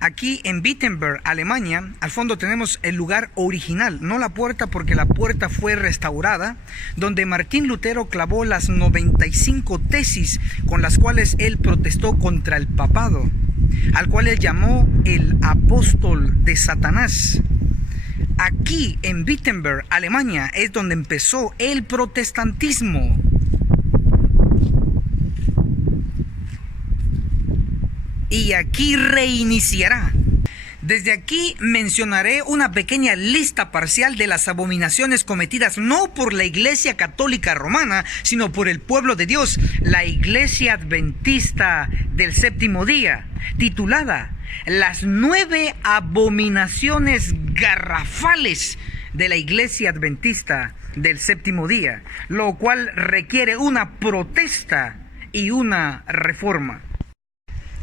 Aquí en Wittenberg, Alemania, al fondo tenemos el lugar original, no la puerta porque la puerta fue restaurada, donde Martín Lutero clavó las 95 tesis con las cuales él protestó contra el papado, al cual él llamó el apóstol de Satanás. Aquí en Wittenberg, Alemania, es donde empezó el protestantismo. Y aquí reiniciará. Desde aquí mencionaré una pequeña lista parcial de las abominaciones cometidas no por la Iglesia Católica Romana, sino por el pueblo de Dios, la Iglesia Adventista del Séptimo Día, titulada Las 9 abominaciones garrafales de la Iglesia Adventista del Séptimo Día, lo cual requiere una protesta y una reforma.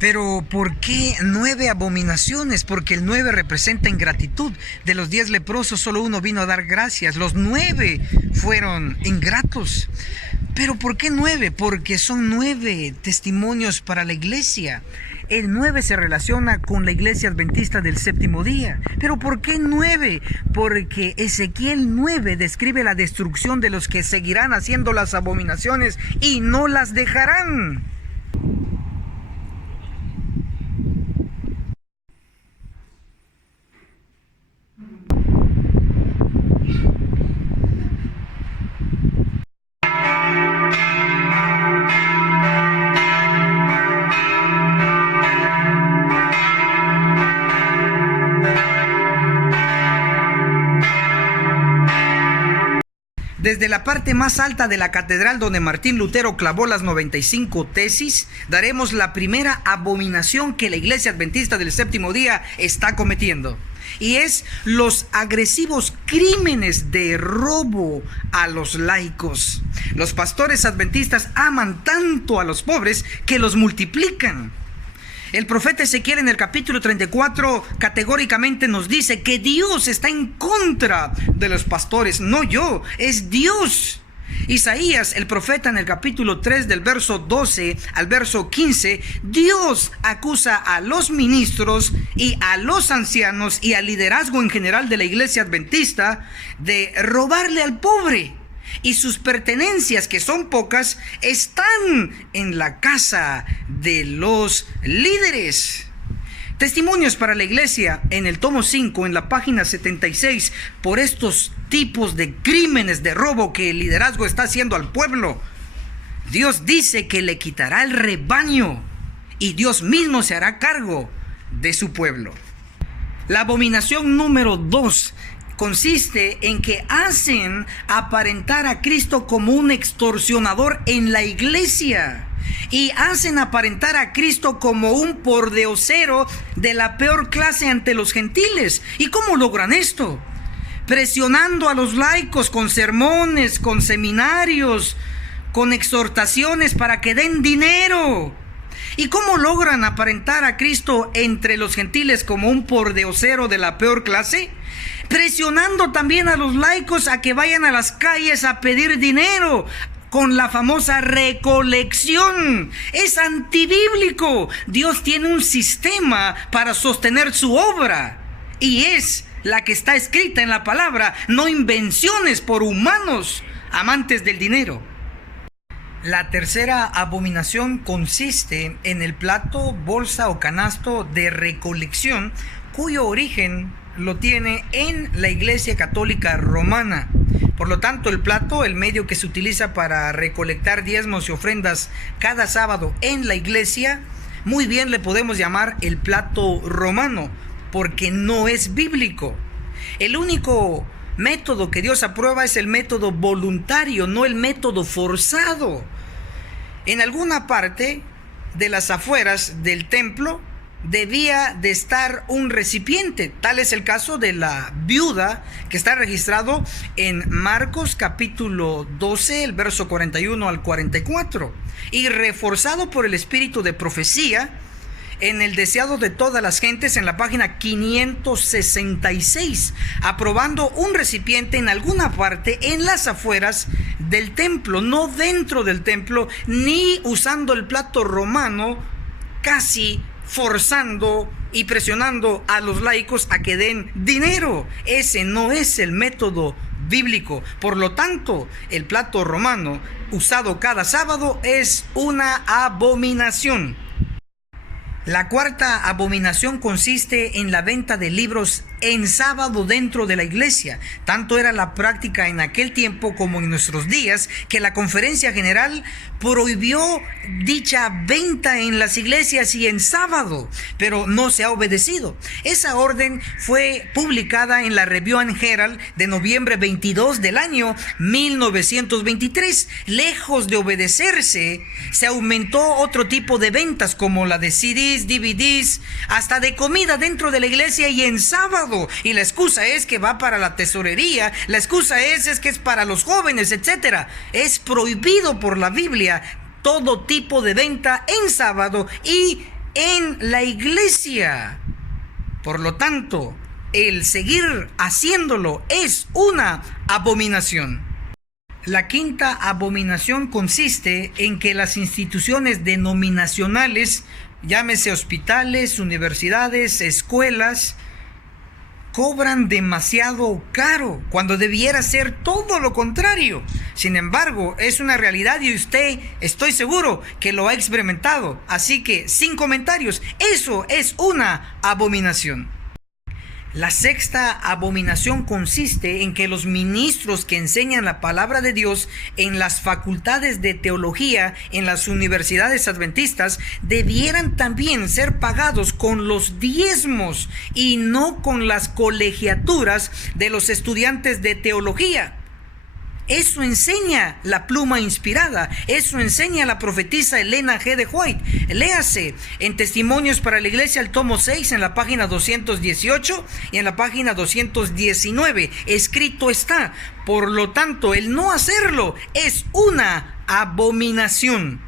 Pero ¿por qué 9 abominaciones? Porque el 9 representa ingratitud. De los 10 leprosos solo uno vino a dar gracias. Los 9 fueron ingratos. ¿Pero por qué 9? Porque son 9 testimonios para la iglesia. El 9 se relaciona con la Iglesia Adventista del Séptimo Día. ¿Pero por qué 9? Porque Ezequiel 9 describe la destrucción de los que seguirán haciendo las abominaciones y no las dejarán. Desde la parte más alta de la catedral donde Martín Lutero clavó las 95 tesis, daremos la primera abominación que la Iglesia Adventista del Séptimo Día está cometiendo. Y es los agresivos crímenes de robo a los laicos. Los pastores adventistas aman tanto a los pobres que los multiplican. El profeta Ezequiel en el capítulo 34 categóricamente nos dice que Dios está en contra de los pastores, no yo, es Dios. Isaías, el profeta, en el capítulo 3 del verso 12 al verso 15, Dios acusa a los ministros y a los ancianos y al liderazgo en general de la iglesia adventista de robarle al pobre. Y sus pertenencias, que son pocas, están en la casa de los líderes. Testimonios para la iglesia en el tomo 5, en la página 76, por estos tipos de crímenes de robo que el liderazgo está haciendo al pueblo. Dios dice que le quitará el rebaño y Dios mismo se hará cargo de su pueblo. La abominación número 2 consiste en que hacen aparentar a Cristo como un extorsionador en la iglesia y hacen aparentar a Cristo como un pordiosero de la peor clase ante los gentiles. ¿Y cómo logran esto? Presionando a los laicos con sermones, con seminarios, con exhortaciones para que den dinero. ¿Y cómo logran aparentar a Cristo entre los gentiles como un pordiosero de la peor clase? Presionando también a los laicos a que vayan a las calles a pedir dinero con la famosa recolección. Es antibíblico. Dios tiene un sistema para sostener su obra y es la que está escrita en la palabra, no invenciones por humanos amantes del dinero. La tercera abominación consiste en el plato, bolsa o canasto de recolección, cuyo origen lo tiene en la Iglesia Católica Romana. Por lo tanto, el plato, el medio que se utiliza para recolectar diezmos y ofrendas cada sábado en la iglesia, muy bien le podemos llamar el plato romano, porque no es bíblico. El único método que Dios aprueba es el método voluntario, no el método forzado. En alguna parte de las afueras del templo debía de estar un recipiente. Tal es el caso de la viuda que está registrado en Marcos capítulo 12, el verso 41 al 44, y reforzado por el espíritu de profecía en el deseado de todas las gentes en la página 566, aprobando un recipiente en alguna parte en las afueras del templo, no dentro del templo, ni usando el plato romano casi forzando y presionando a los laicos a que den dinero. Ese no es el método bíblico. Por lo tanto, el plato romano usado cada sábado es una abominación. La cuarta abominación consiste en la venta de libros en sábado dentro de la iglesia. Tanto era la práctica en aquel tiempo como en nuestros días que la Conferencia General prohibió dicha venta en las iglesias y en sábado, pero no se ha obedecido. Esa orden fue publicada en la Review and Herald de noviembre 22 del año 1923. Lejos de obedecerse, se aumentó otro tipo de ventas como la de CDs, DVDs, hasta de comida dentro de la iglesia y en sábado. Y la excusa es que va para la tesorería, la excusa es que es para los jóvenes, etc. Es prohibido por la Biblia todo tipo de venta en sábado y en la iglesia. Por lo tanto, el seguir haciéndolo es una abominación. La quinta abominación consiste en que las instituciones denominacionales, llámese hospitales, universidades, escuelas, cobran demasiado caro cuando debiera ser todo lo contrario. Sin embargo, es una realidad y usted, estoy seguro que lo ha experimentado. Así que, sin comentarios, eso es una abominación. La sexta abominación consiste en que los ministros que enseñan la palabra de Dios en las facultades de teología en las universidades adventistas debieran también ser pagados con los diezmos y no con las colegiaturas de los estudiantes de teología. Eso enseña la pluma inspirada, eso enseña la profetisa Elena G. de White. Léase en Testimonios para la Iglesia, el tomo 6, en la página 218 y en la página 219. Escrito está. Por lo tanto, el no hacerlo es una abominación.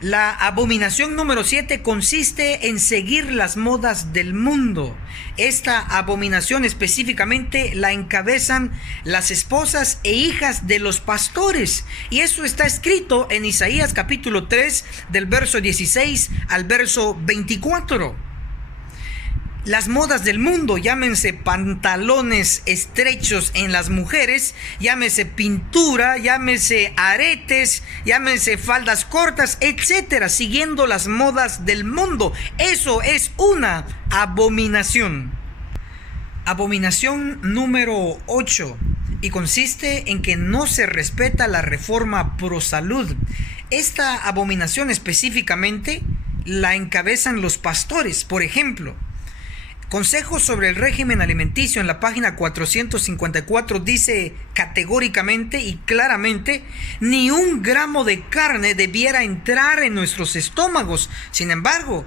La abominación número 7 consiste en seguir las modas del mundo. Esta abominación específicamente la encabezan las esposas e hijas de los pastores. Y eso está escrito en Isaías capítulo 3 del verso 16 al verso 24. Las modas del mundo, llámense pantalones estrechos en las mujeres, llámese pintura, llámese aretes, llámese faldas cortas, etcétera, siguiendo las modas del mundo. Eso es una abominación. Abominación número 8, y consiste en que no se respeta la reforma pro salud. Esta abominación específicamente la encabezan los pastores. Por ejemplo, Consejos sobre el régimen alimenticio en la página 454 dice categóricamente y claramente: ni 1 gramo de carne debiera entrar en nuestros estómagos. Sin embargo,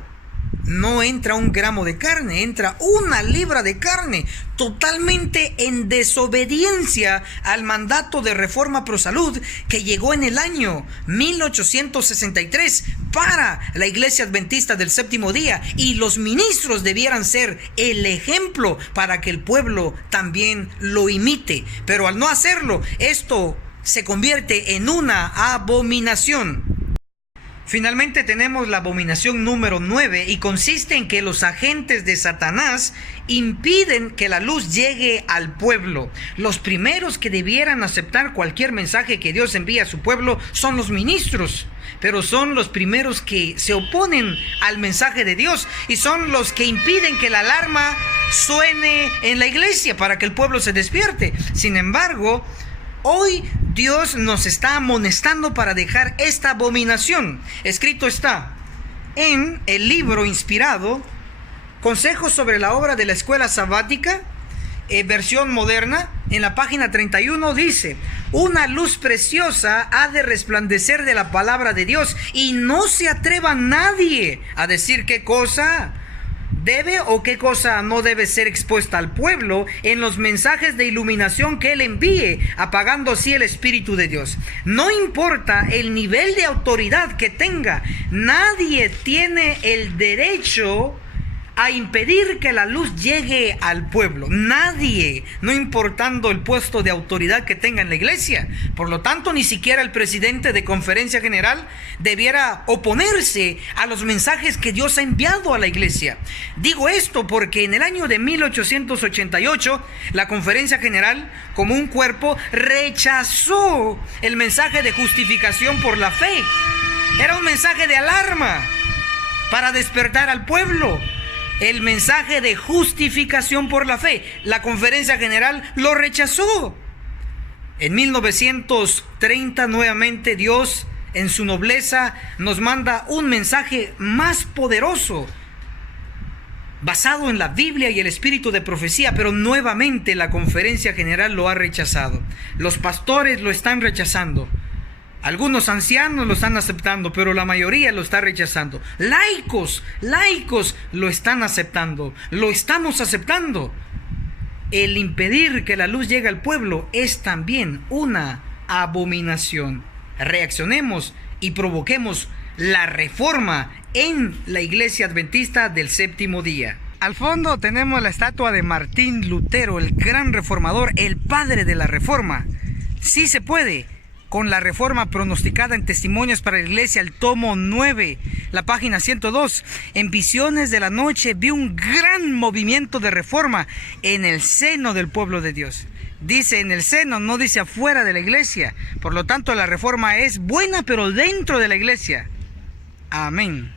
no entra 1 gramo de carne, entra 1 libra de carne, totalmente en desobediencia al mandato de reforma pro salud que llegó en el año 1863 para la Iglesia Adventista del Séptimo Día, y los ministros debieran ser el ejemplo para que el pueblo también lo imite. Pero al no hacerlo, esto se convierte en una abominación. Finalmente tenemos la abominación número 9, y consiste en que los agentes de Satanás impiden que la luz llegue al pueblo. Los primeros que debieran aceptar cualquier mensaje que Dios envía a su pueblo son los ministros, pero son los primeros que se oponen al mensaje de Dios y son los que impiden que la alarma suene en la iglesia para que el pueblo se despierte. Sin embargo, hoy Dios nos está amonestando para dejar esta abominación. Escrito está en el libro inspirado Consejos sobre la obra de la escuela sabática, versión moderna, en la página 31 dice: una luz preciosa ha de resplandecer de la palabra de Dios, y no se atreva nadie a decir qué cosa debe o qué cosa no debe ser expuesta al pueblo en los mensajes de iluminación que él envíe, apagando así el Espíritu de Dios. No importa el nivel de autoridad que tenga, nadie tiene el derecho a impedir que la luz llegue al pueblo. Nadie, no importando el puesto de autoridad que tenga en la iglesia. Por lo tanto, ni siquiera el presidente de conferencia general debiera oponerse a los mensajes que Dios ha enviado a la iglesia. Digo esto porque en el año de 1888, la conferencia general, como un cuerpo, rechazó el mensaje de justificación por la fe. Era un mensaje de alarma para despertar al pueblo. El mensaje de justificación por la fe, la conferencia general lo rechazó. En 1930 nuevamente Dios, en su nobleza, nos manda un mensaje más poderoso, basado en la Biblia y el espíritu de profecía, pero nuevamente la conferencia general lo ha rechazado. Los pastores lo están rechazando. Algunos ancianos lo están aceptando, pero la mayoría lo está rechazando. Laicos lo están aceptando, lo estamos aceptando. El impedir que la luz llegue al pueblo es también una abominación. Reaccionemos y provoquemos la reforma en la Iglesia Adventista del Séptimo Día. Al fondo tenemos la estatua de Martín Lutero, el gran reformador, el padre de la reforma. Sí se puede. Con la reforma pronosticada en Testimonios para la Iglesia, el tomo 9, la página 102. En Visiones de la Noche vi un gran movimiento de reforma en el seno del pueblo de Dios. Dice en el seno, no dice afuera de la iglesia. Por lo tanto, la reforma es buena, pero dentro de la iglesia. Amén.